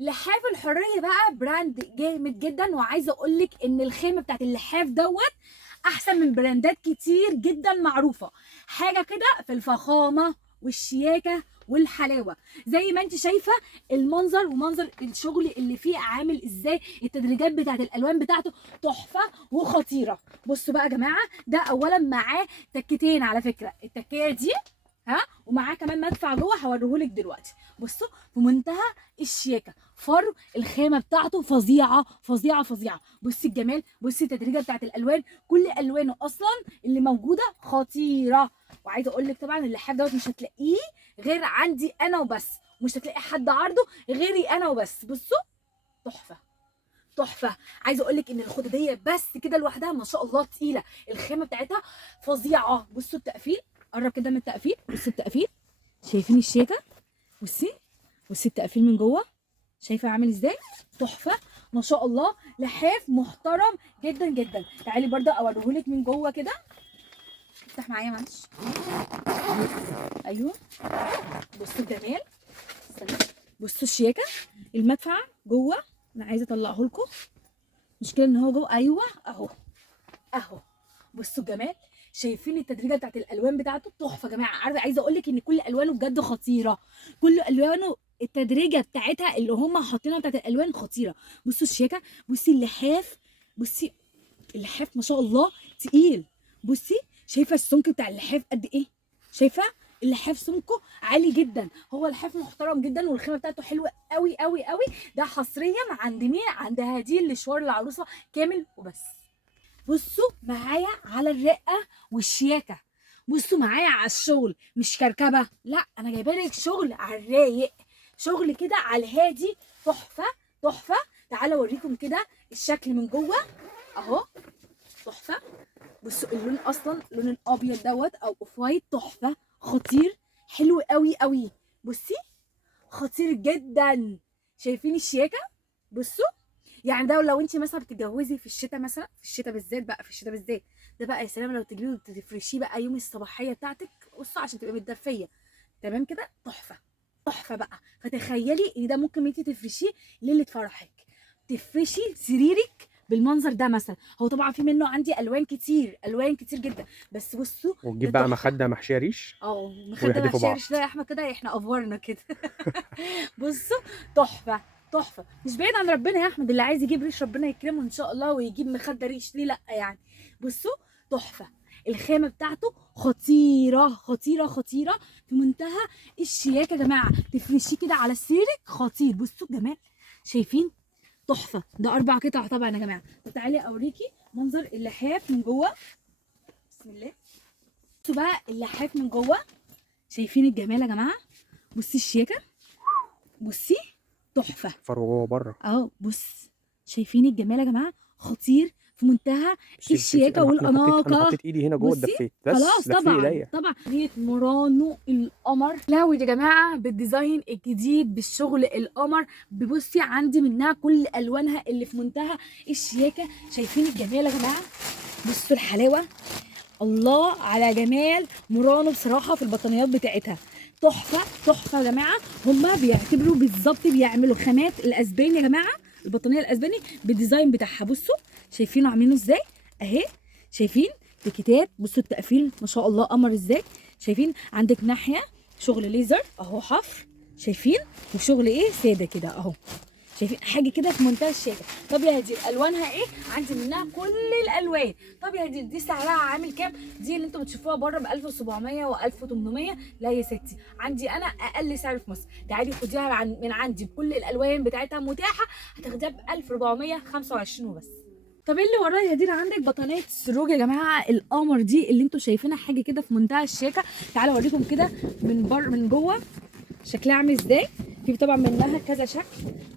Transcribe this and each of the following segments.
لحاف الحريه بقى براند جامد جدا، وعايزه اقول لك ان الخامه بتاعت اللحاف دوت احسن من براندات كتير جدا معروفه. حاجه كده في الفخامه والشياكه والحلاوه. زي ما انت شايفه المنظر ومنظر الشغل اللي فيه عامل ازاي، التدريجات بتاعت الالوان بتاعته تحفه وخطيره. بصوا بقى يا جماعه، ده اولا معاه تكتين على فكره، التكيه دي ومعاه كمان مدفع جوه هوريهولك دلوقتي. بصوا في منتهى الشياكه، فرو الخامه بتاعته فظيعه فظيعه فظيعه. بصي الجمال، بصي التدريجه بتاعت الالوان، كل الوانه اصلا اللي موجوده خطيره. وعايزه اقول لك طبعا اللحاف دوت مش هتلاقيه غير عندي انا وبس، مش هتلاقي حد عارضه غيري انا وبس. بصوا تحفه تحفه. عايزه اقول لك ان الخدوديه بس كده لوحدها ما شاء الله تقيله، الخامه بتاعتها فظيعه. بصوا التقفيل، قرب كده من التقفيل، بصوا التقفيل، شايفين الشيكه؟ بصي التقفيل من جوه، شايفه عامل ازاي؟ تحفه ما شاء الله، لحاف محترم جدا جدا. تعالي برده اوريهولك من جوه كده، افتح معايا معلش. ايوه بصوا الجمال، استنى. بصوا الشياكه، المدفع جوه انا عايزه اطلعه لكم، مشكله ان هو جوه. ايوه اهو اهو. بصوا الجمال، شايفين التدريجه بتاعت الالوان بتاعته تحفه يا جماعه. عايزه اقول لك ان كل الوانه بجد خطيره، كل الوانه التدريجه بتاعتها اللي هم حاطينها بتاعت الالوان خطيره. بصوا الشياكه، بصي اللحاف، بصي اللحاف ما شاء الله تقيل. بصي شايفه السمك بتاع اللحاف قد ايه؟ شايفه اللحاف سمكه عالي جدا، هو لحاف محترم جدا، والخامه بتاعته حلوه قوي قوي قوي. ده حصريا عند مين؟ عند هديل لشوار العروسه كامل وبس. بصوا معايا على الرقه والشياكه، بصوا معايا على الشغل، مش كركبه، لا انا جايبه لك شغل على الرايق، شغل كده على الهادي، تحفه تحفه. تعالوا اوريكم كده الشكل من جوه اهو، تحفه. بصوا اللون اصلا لون الابيض دوت او اوف وايت، تحفه خطير، حلو قوي قوي. بصي خطير جدا، شايفين الشياكه؟ بصوا يعني ده لو انت مثلا بتتجوزي في الشتاء، مثلا في الشتاء بالذات بقى، في الشتاء بالذات ده بقى يا سلام لو تجيبيه وتفرشيه بقى يوم الصباحيه بتاعتك، بصوا عشان تبقى متدفيه تمام كده، تحفه تحفه بقى. فتخيلي ان ده ممكن انت تفرشيه ليله فرحك، تفرشي سريرك بالمنظر ده مثلا. هو طبعا في منه عندي الوان كتير، الوان كتير جدا، بس بصوا ده وتجيب بقى تحفه. مخدة محشية ريش مخده ويحدفوا محشيه بعض. ريش، لا يا احمد كده احنا افورنا كده. بصوا تحفه تحفه، مش بعيد عن ربنا يا احمد، اللي عايز يجيب ريش ربنا يكرمه ان شاء الله ويجيب مخده ريش، ليه لا يعني. بصوا تحفه، الخامه بتاعته خطيره خطيره خطيره، في منتهى الشياكه يا جماعه، تفرشيه كده على سريرك خطير. بصوا الجمال، شايفين؟ تحفه. ده 4 قطع طبعا يا جماعه. طب تعالي اوريكي منظر اللحاف من جوه، بسم الله. بصوا بقى اللحاف من جوه، شايفين الجمال يا جماعه؟ بصي الشياكه، بصي تحفه فروا جوه بره. اهو. بص شايفين الجمال يا جماعه؟ خطير في منتهى بصي الشياكه انا والاناقه. حطيت ايدي هنا جوه، بصي اتدفيت، بس خلاص دفيت طبعا ايديا. طبعا، دي مورانو القمر لاوي يا جماعه، بالديزاين الجديد بالشغل القمر. ببصي عندي منها كل الوانها اللي في منتهى الشياكه. شايفين الجمال يا جماعه؟ بصوا الحلاوه، الله على جمال مورانو بصراحه في البطانيات بتاعتها، تحفه تحفه يا جماعه. هما بيعتبروا بالظبط، بيعملوا خامات الاسباني يا جماعه، البطانيه الاسباني بالديزاين بتاعها. بصوا شايفينه عاملينه ازاي اهي، شايفين تكتات؟ بصوا التقفيل ما شاء الله قمر ازاي. شايفين عندك ناحيه شغل ليزر اهو حفر، شايفين؟ وشغل ايه ساده كده اهو، شايفين حاجه كده في منتهى الشياكه. طب يا هدير الوانها ايه؟ عندي منها كل الالوان. طب يا هدير دي سعرها عامل كام؟ دي اللي انتوا بتشوفوها بره ب 1700 و1800، لا يا ستي عندي انا اقل سعر في مصر. تعالي خديها من عندي بكل الالوان بتاعتها متاحه، هتاخديها ب 1425 وبس. طب ايه اللي ورايا يا هدير؟ عندك بطانيه السروج يا جماعه القمر دي اللي انتوا شايفينها، حاجه كده في منتهى الشياكه. تعالوا اوريكم كده من بره من جوه شكلها عامل ازاي. في طبعا منها كذا شكل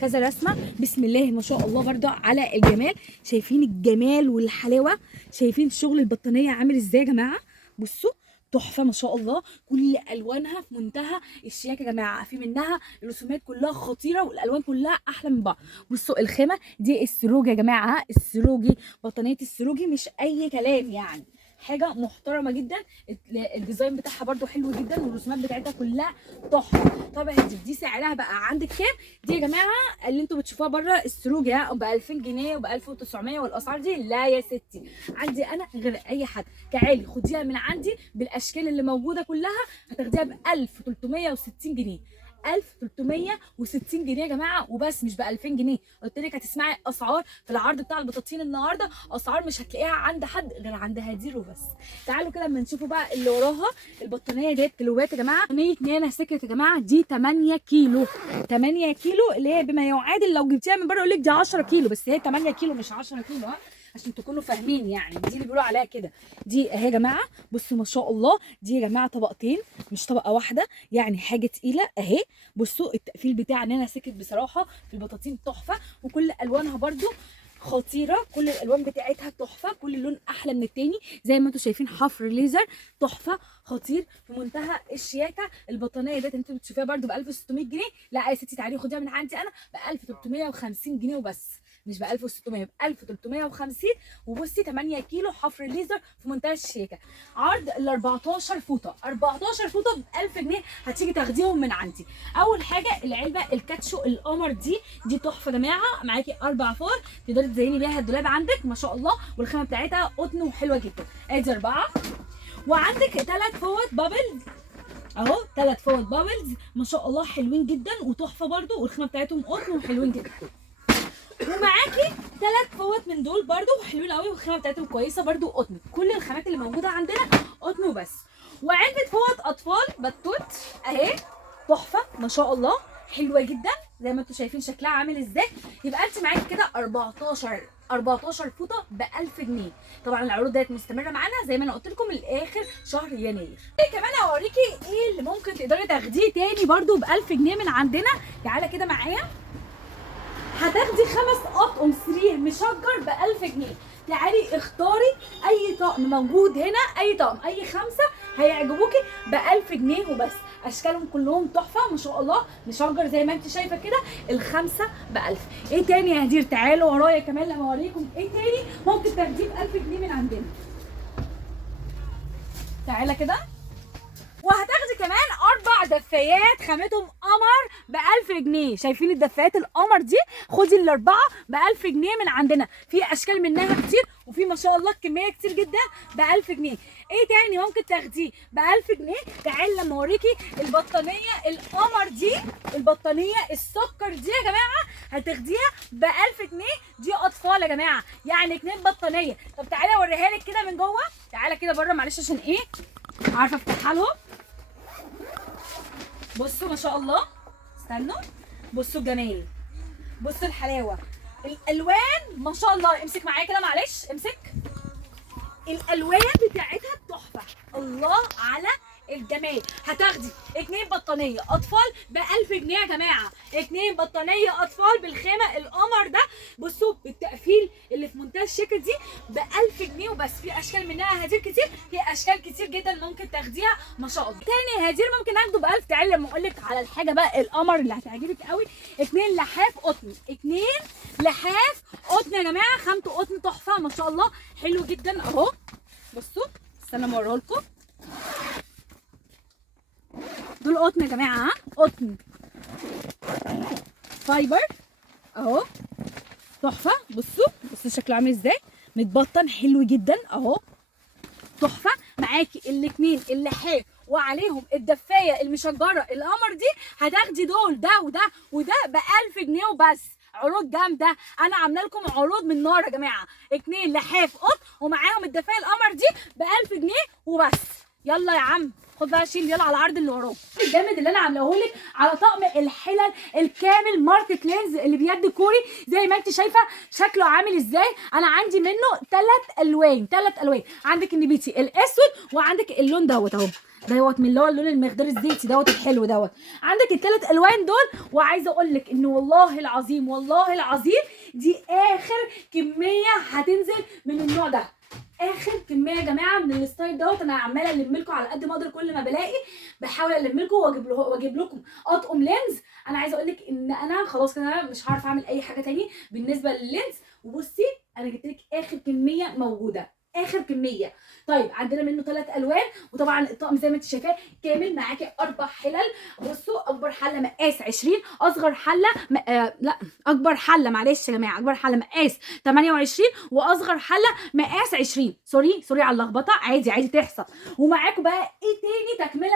كذا رسمه، بسم الله ما شاء الله برده على الجمال. شايفين الجمال والحلاوه؟ شايفين شغل البطانيه عامل ازاي يا جماعه؟ بصوا تحفه ما شاء الله، كل الوانها في منتهى الشياكه يا جماعه، في منها الرسومات كلها خطيره والالوان كلها احلى من بعض. بصوا الخامه دي السروج يا جماعه، السروجي، بطانيه السروجي مش اي كلام يعني، حاجه محترمه جدا. الديزاين بتاعها برده حلو جدا، والرسومات بتاعتها كلها تحفه. طب يا هدي دي سعرها بقى عندك كام؟ دي يا جماعه اللي انتوا بتشوفوها بره السروج ب 2000 جنيه وب 1900 والاسعار دي لا يا ستي عندي انا غير اي حد. تعالي خديها من عندي بالاشكال اللي موجوده كلها، هتاخديها ب 1360 جنيه. 1360 جنيه يا جماعه وبس، مش ب 2000 جنيه. قلت لك هتسمعي اسعار في العرض بتاع البطاطين النهارده، اسعار مش هتلاقيها عند حد غير عند هدير وبس. تعالوا كده اما نشوفوا بقى اللي وراها. البطانيه ديت كيلوات يا جماعه. بطانيه نانا سكرت يا جماعه دي 8 كيلو. 8 كيلو اللي هي بما يعادل لو جبتيها من بره يقول لك دي 10 كيلو، بس هي 8 كيلو مش 10 كيلو، ها عشان تكونوا فاهمين يعني. دي اللي بيقولوا عليها كده. دي اهي يا جماعه بصوا ما شاء الله، دي يا جماعه طبقتين مش طبقه واحده، يعني حاجه تقيله اهي. بصوا التقفيل بتاع نانا سكت بصراحه في البطاطين تحفه، وكل الوانها برده خطيره، كل الالوان بتاعتها تحفه، كل لون احلى من التاني زي ما انتم شايفين. حفر ليزر تحفه خطير في منتهى الشياكه. البطانيه ديت انتوا بتشوفيها برده ب 1600 جنيه. لا يا ستي تعالي خديها من عندي انا ب 1350 جنيه وبس، مش ب 1600، ب 1350. وبصي 8 كيلو حفر ليزر في منتهى الشياكه. عرض ال 14 فوطه، 14 فوطه ب 1000 جنيه هتيجي تاخديهم من عندي. اول حاجه العلبه الكاتشو القمر دي تحفه يا جماعه. معاكي 4 فوط تقدري تزيني بيها الدولاب عندك ما شاء الله، والخامه بتاعتها قطن وحلوه جدا. ادي 4. وعندك 3 فوط بابلز اهو، 3 فوط بابلز ما شاء الله حلوين جدا وتحفه برده، والخامه بتاعتهم قطن وحلوين جدا. ومعاكي 3 فوط من دول برده حلوين قوي، والخامه بتاعتهم كويسه برده قطن. كل الخامات اللي موجوده عندنا قطن وبس. وعلبه فوط اطفال بتوت اهي تحفه ما شاء الله حلوه جدا زي ما انتم شايفين شكلها عامل ازاي. يبقى انت معاكي كده 14 فوطه ب 1000 جنيه. طبعا العروض ديت مستمره معانا زي ما انا قلت لكم لاخر شهر يناير. كمان هوريكي ايه اللي ممكن تقدري تاخديه تاني برده ب 1000 جنيه من عندنا. تعالى كده معايا. هتاخدي 5 اطقم سرير مشجر ب 1000 جنيه. تعالي اختاري اي طقم موجود هنا، اي طقم، اي 5 هيعجبوكي ب 1000 جنيه وبس. اشكالهم كلهم تحفه ما شاء الله مشجر زي ما انت شايفه كده. ال5 ب 1000. ايه تاني يا هدير؟ تعالوا ورايا كمان لما اوريكم ايه تاني ممكن تاخديه ب 1000 جنيه من عندنا. تعالى كده. وهتاخدي كمان 4 دفايات خامتهم قمر ب 1000 جنيه. شايفين الدفايات القمر دي؟ خدي ال4 ب 1000 جنيه من عندنا. في اشكال منها كتير، وفي ما شاء الله كميه كتير جدا ب 1000 جنيه. ايه تاني ممكن تاخديه ب 1000 جنيه؟ تعالي لما اوريكي البطانيه القمر دي، البطانيه السكر دي يا جماعه هتاخديها ب 1000 جنيه. دي اطفال يا جماعه، يعني 2 بطانيه. طب تعالي اوريها لك كده من جوه. تعالى كده بره معلش عشان ايه عارفه افتحها لهم. بصوا ما شاء الله، استنوا بصوا الجمال، بصوا الحلاوه، الالوان ما شاء الله. امسك معايا كده معلش، امسك. الالوان بتاعتها تحفه، الله على الجمال. هتاخدي 2 بطانيه اطفال ب 1000 جنيه يا جماعه. 2 بطانيه اطفال بالخامه القمر ده. بصوا بالتقفيل اللي في منتهى الشكل دي ب 1000 جنيه وبس. في اشكال منها هدير كتير، في اشكال كتير جدا ممكن تاخديها ما شاء الله. تاني هدير ممكن اخده ب 1000. تعالي لما اقول لك على الحاجه بقى القمر اللي هتعجبك قوي. 2 لحاف قطن، 2 لحاف قطن يا جماعه. خامته قطن تحفه ما شاء الله حلو جدا اهو. بصوا استنى اما اوريه لكم. دول قطن يا جماعه، ها قطن فايبر اهو تحفه. بصوا شكله عامل ازاي، متبطن حلو جدا اهو تحفه. معاكي الاثنين اللحاف وعليهم الدفايه المشجره القمر دي. هتاخدي دول ده وده ب 1000 جنيه وبس. عروض جامده، انا عامله لكم عروض من نار يا جماعه. 2 لحاف قط ومعاهم الدفايه القمر دي ب 1000 جنيه وبس. يلا يا عم خد بقى شيل يلا على العرض اللي وراه. الجامد اللي انا عاملاه لك على طقم الحلل الكامل ماركت لينز اللي بيد كوري زي ما انت شايفه شكله عامل ازاي. انا عندي منه 3 الوان، 3 الوان. عندك النبيتي الاسود، وعندك اللون دوت اهو من اللي هو اللون المخضر الزيتي دوت الحلو دوت. عندك ال3 الوان دول. وعايزه اقول لك ان والله العظيم والله العظيم دي اخر كميه هتنزل من النوع ده. اخر كميه يا جماعه من الستايل دوت. انا عماله الم لكم على قد ما اقدر، كل ما بلاقي بحاول الم لكم واجيب لكم اطقم لينز. انا عايزه اقول لك ان انا خلاص كده مش هعرف اعمل اي حاجه تاني بالنسبه لللينز. وبصي انا جبت لك اخر كميه موجوده. اخر كميه. طيب عندنا منه 3 الوان، وطبعا الطقم زي ما انت شايفاه كامل معاكي 4 حلل. بصوا اكبر حله مقاس 20، اصغر حله لا اكبر حله معلش يا جماعه، اكبر حله مقاس 28، واصغر حله مقاس 20. سوري على اللخبطه، عادي عادي تحصل. ومعاكم بقى ايه تاني تكمله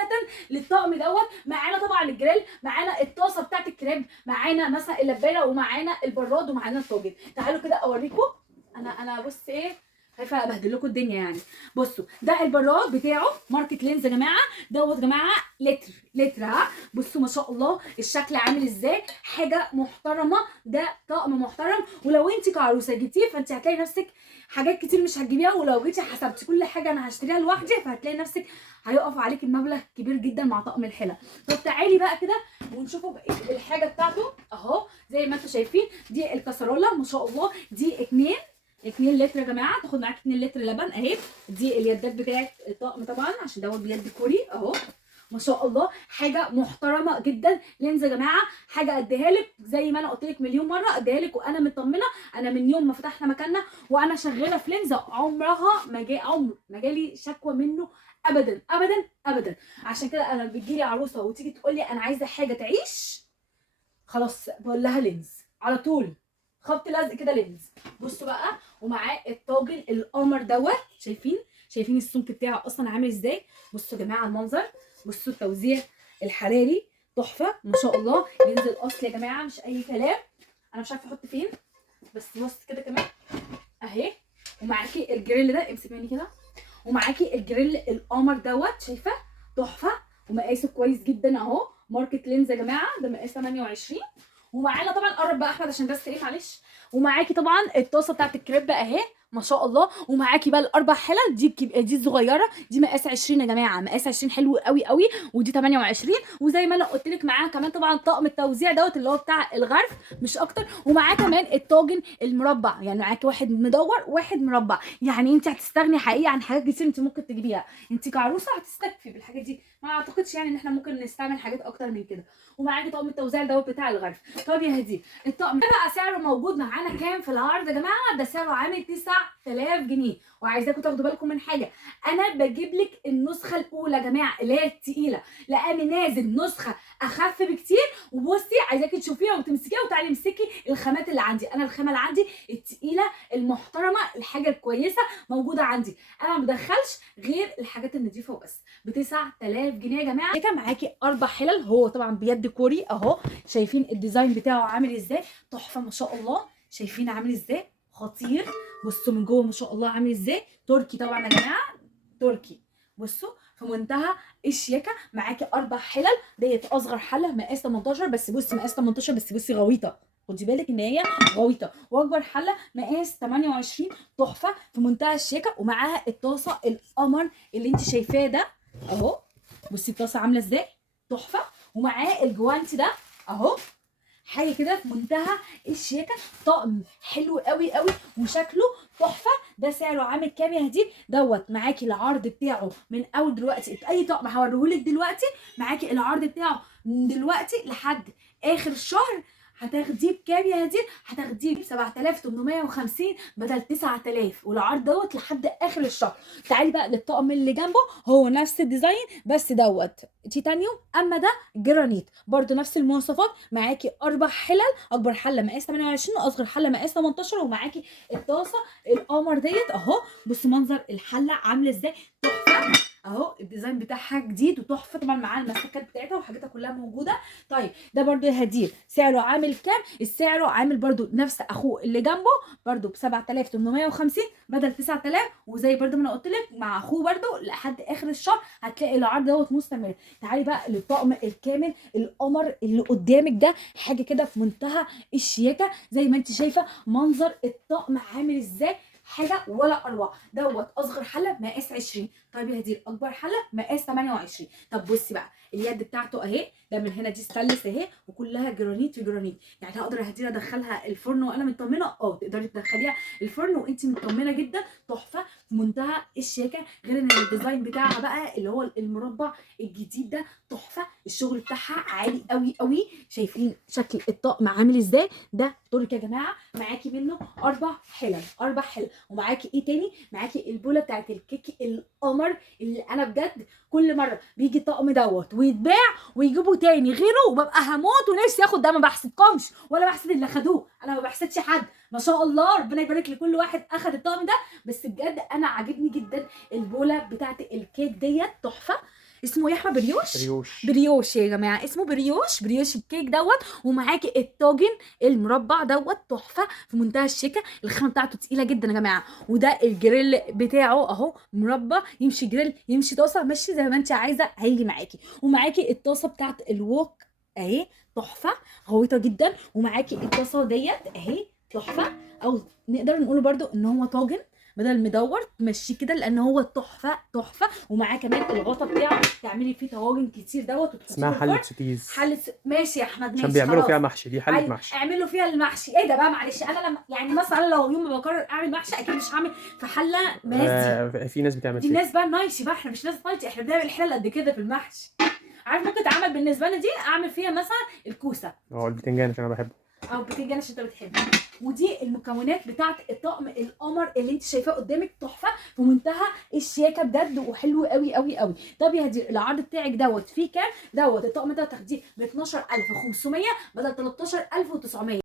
للطقم دوت؟ معانا طبعا الجريل، معانا الطاسه بتاعت الكريب، معانا مثلا اللبانه، ومعانا البراد، ومعانا الطاجن. تعالوا كده اوريكم. انا بص ايه، خايفه ابهدل لكم الدنيا يعني. بصوا ده البراد بتاعه ماركه لينز يا جماعه، دوت يا جماعه لتر ها. بصوا ما شاء الله الشكل عامل ازاي، حاجه محترمه، ده طقم محترم. ولو انت كعروسه جبتيه فانت هتلاقي نفسك حاجات كتير مش هتجيبيها، ولو جيتي حسبتي كل حاجه انا هشتريها لوحدي فهتلاقي نفسك هيقف عليك المبلغ كبير جدا مع طقم الحلل. طب تعالي بقى كده ونشوفوا بقيه الحاجه بتاعته اهو. زي ما انتم شايفين دي الكسرولة ما شاء الله، دي 2 لتر يا جماعه، تاخد معاك 2 لتر لبن اهي. دي اليدات بتاعت الطقم طبعا عشان دوت بيد كوري اهو. ما شاء الله حاجه محترمه جدا. لينز يا جماعه حاجه اديها لك زي ما انا قلت لك مليون مره، اديها لك وانا مطمنه. انا من يوم ما فتحنا مكاننا وانا شغاله في لينز عمرها ما جالي شكوى منه ابدا ابدا ابدا. عشان كده انا بتجيلي عروسه وتيجي تقول لي انا عايزه حاجه تعيش، خلاص بقول لها لينز على طول، خبط لزق كده لينز. بصوا بقى ومعاه الطاجن القمر دوت، شايفين السمك بتاعه اصلا عامل ازاي. بصوا يا جماعه المنظر، بصوا التوزيع الحراري تحفه ما شاء الله. بينزل اصل يا جماعه مش اي كلام. انا مش عارفه احط فين، بس بص كده كمان اهي. ومعاكي الجريل ده، امسك مني كده. ومعاكي الجريل القمر دوت، شايفه تحفه ومقاسه كويس جدا اهو. ماركه لينز يا جماعه، ده مقاس 28. ومعانا طبعا قرب بقى احمد عشان بس ايه معلش. ومعاكي طبعا الطاسه بتاعت الكريب اهي ما شاء الله. ومعاكي بقى الاربع حلل، دي الصغيره، دي مقاس 20 يا جماعه، مقاس 20 حلو قوي قوي. ودي 28. وزي ما انا قلت لك معاها كمان طبعا طقم التوزيع دوت اللي هو بتاع الغرف مش اكتر. ومعاه كمان الطاجن المربع، يعني معاكي واحد مدور واحد مربع، يعني انت هتستغني حقيقي عن حاجات كتير انت ممكن تجيبيها. انت كعروسه هتستكفي بالحاجات دي، ما اعتقدش يعني ان احنا ممكن نستعمل حاجات اكتر من كده. ومعاكي طقم التوزيع دوت بتاع الغرف. طب يا هدي الطقم ده بقى سعره موجود معانا كام في العرض يا جماعه؟ ده سعره عامل 9000 جنيه. وعايزاكم تاخدوا بالكم من حاجه، انا بجيب لك النسخه الاولى يا جماعه اللي هي التقيله، لان نازل نسخه اخف بكتير. وبصي عايزاكي تشوفيها وتمسكيها وتعالي امسكي الخامات اللي عندي. انا الخامه اللي عندي التقيله المحترمه، الحاجه الكويسه موجوده عندي. انا ما بدخلش غير الحاجات النظيفه وبس. ب 9000 جنيه يا جماعه. كده معاكي 4 حلل، هو طبعا بيد كوري اهو. شايفين الديزاين بتاعه عامل ازاي، تحفه ما شاء الله. شايفين عامل ازاي خطير. بصوا من جوه ما شاء الله عامل ازاي، تركي طبعا يا جماعه، تركي. بصوا في منتهى الشياكه. معاكي 4 حلل، ديت اصغر حله مقاس 18، بس بصي مقاس 18 بس بصي غويطه، خدي بالك ان هي غويطه. واكبر حله مقاس 28، تحفه في منتهى الشياكه. ومعاها الطاسه القمر اللي انت شايفاه ده اهو. بصي الطاسه عامله ازاي تحفه. ومعاه الجوانتي ده اهو، حاجه كده في منتهى الشياكه. طقم حلو قوي قوي وشكله تحفه. ده سعره عامل كام يا هدير؟ دوت معاكي العرض بتاعه من اول دلوقتي، اي طقم هوريهولك دلوقتي معاكي العرض بتاعه من دلوقتي لحد اخر الشهر. هتاخديه بكام يا هدير؟ هتاخديه ب 7850 بدل 9000، والعرض دوت لحد اخر الشهر. تعالي بقى للطقم اللي جنبه، هو نفس الديزاين بس دوت تيتانيوم، اما ده جرانيت برضو نفس المواصفات. معاكي 4 حلل، اكبر حله مقاس 28 واصغر حله مقاس 18. ومعاكي الطاسه القمر ديت اهو. بص منظر الحله عامله ازاي تحفه اهو. الديزاين بتاعها جديد وتحفه طبعا، معاها المسكات بتاعتها وحاجاتها كلها موجوده. طيب ده برضو يا هدير سعره عامل كام؟ السعر عامل برضو نفس اخوه اللي جنبه، برضو ب 7850 بدل 9000. وزي برضو ما انا قلت لك مع اخوه برضو لحد اخر الشهر هتلاقي العرض دوت مستمر. تعالي بقى للطقم الكامل القمر اللي قدامك ده، حاجه كده في منتهى الشياكه. زي ما انت شايفه منظر الطقم عامل ازاي، حاجه ولا اروع. دوت اصغر حله مقاس 20. طيب يا هدير اكبر حله مقاس 28. طب بصي بقى اليد بتاعته اهي، ده من هنا دي ستانلس اهي وكلها جرانيت في جرانيت. يعني هقدر يا هدير ادخلها الفرن وانا مطمنه، تقدري تدخليها الفرن وانت مطمنه جدا. تحفه في منتهى الشياكه. غير ان الديزاين بتاعها بقى اللي هو المربع الجديد ده تحفه، الشغل بتاعها عالي قوي قوي. شايفين شكل الطقم عامل ازاي، ده دورك يا جماعه معاكي منه 4 حلل. ومعاكي ايه تاني؟ معاكي البوله بتاعت الكيك القمر اللي انا بجد كل مره بيجي الطقم دوت ويتباع ويجيبوا تاني غيره وببقى هموت ونفسي اخد ده. ما بحسدكمش ولا بحسد اللي خدوه، انا ما بحسدش حد، ما شاء الله ربنا يبارك لكل واحد اخد الطقم ده. بس بجد انا عاجبني جدا البوله بتاعت الكيك ديت، تحفه. اسمه يا احمد بريوش يا جماعه، اسمه بريوش الكيك دوت. ومعاكي الطاجن المربع دوت، تحفه في منتهى الشيكه. الخامه بتاعته تقيله جدا يا جماعه. وده الجريل بتاعه اهو مربع، يمشي جريل يمشي طاسه، مشي زي ما انت عايزه هيجي معاكي. ومعاكي الطاسه بتاعت الوok اهي، تحفه غويطه جدا. ومعاكي الطاسه ديت اهي تحفه، او نقدر نقول برده ان هو طاجن بدل مدور تمشيه كده لان هو تحفه. ومعاه كمان الغطا بتاعه تعملي فيه طواجن كتير دوت وتحطيه اسمها حلة سوتيز. ماشي يا احمد ماشي، عشان بيعملوا خلاص. فيها محشي، دي حلة محشي. اعملوا فيها المحشي. ايه ده بقى؟ معلش انا لما يعني مثلا لو يوم ما بقرر اعمل محشي اكيد مش هعمل في حله ماسي. في ناس بتعمل دي فيها. ناس بقى نايشي بقى، احنا مش ناس نايشي، احنا بنعمل حله قد كده في المحشي. عارف ممكن تعمل بالنسبه لي دي اعمل فيها مثلا الكوسه البتنجان عشان انا بحبه، او بتنجان عشان انت بتحبه. ودي المكونات بتاعت الطقم القمر اللي انت شايفاه قدامك، تحفه في منتهى الشياكه بجد وحلو قوي قوي قوي. طب يا هدير العرض بتاعك دوت فيه كام؟ دوت الطقم ده تاخديه ب 12500 بدل 13900.